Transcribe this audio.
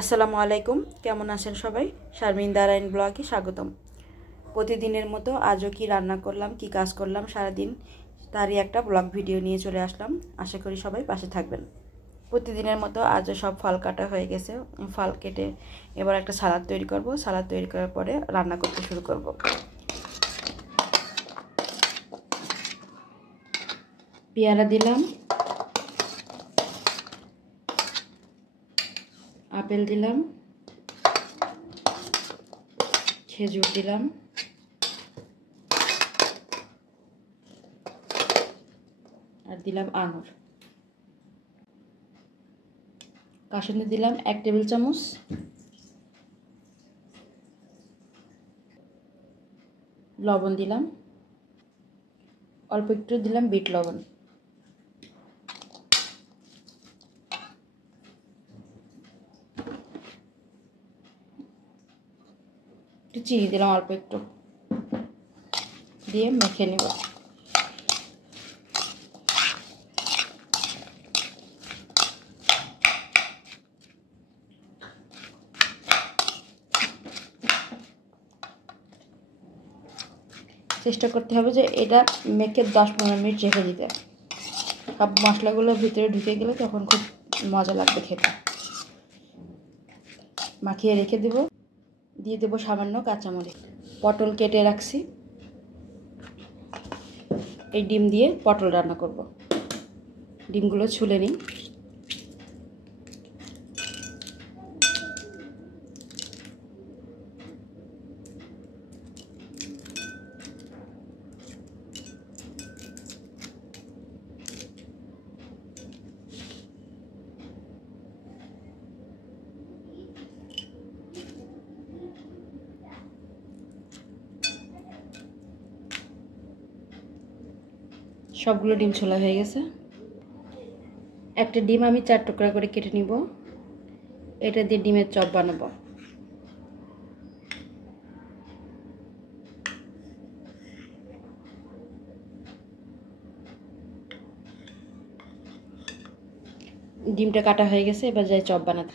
আসসালামু আলাইকুম, কেমন আছেন সবাই? শারমিন দারাইন ব্লগে স্বাগতম। প্রতিদিনের মতো আজও কি রান্না করলাম, কি কাজ করলাম সারাদিন, তারই একটা ব্লগ ভিডিও নিয়ে চলে আসলাম। আশা করি সবাই পাশে থাকবেন। প্রতিদিনের মতো আজও সব ফল কাটা হয়ে গেছে। ফল কেটে এবার একটা সালাদ তৈরি করব। সালাদ তৈরি করার পরে রান্না করতে শুরু করব। পেয়ারা দিলাম, আপেল দিলাম, খেজুর দিলাম, আর দিলাম আঙুর। কাসুন্দি দিলাম 1 টেবিল চামচ, লবণ দিলাম, অল্প একটু দিলাম বিট লবণ, একটু চিনি দিলাম অল্প একটু, দিয়ে মেখে নেব। চেষ্টা করতে হবে যে এটা মেখে 10-15 মিনিট রেখে দিতে। সব মশলাগুলো ভিতরে ঢুকে গেলে তখন খুব মজা লাগবে খেতে। মাখিয়ে রেখে দেব। দিয়ে দেবো সামান্য কাঁচামরিচ। পটল কেটে রাখছি। এই ডিম দিয়ে পটল রান্না করব। ডিমগুলো ছুলে নিই। সবগুলো ডিম ছোলা হয়ে গেছে। একটা ডিম আমি 4 টুকরা করে কেটে নিব। এটা দিয়ে ডিমের চপ বানাবো। ডিমটা কাটা হয়ে গেছে, এবার যাই চপ বানাতে।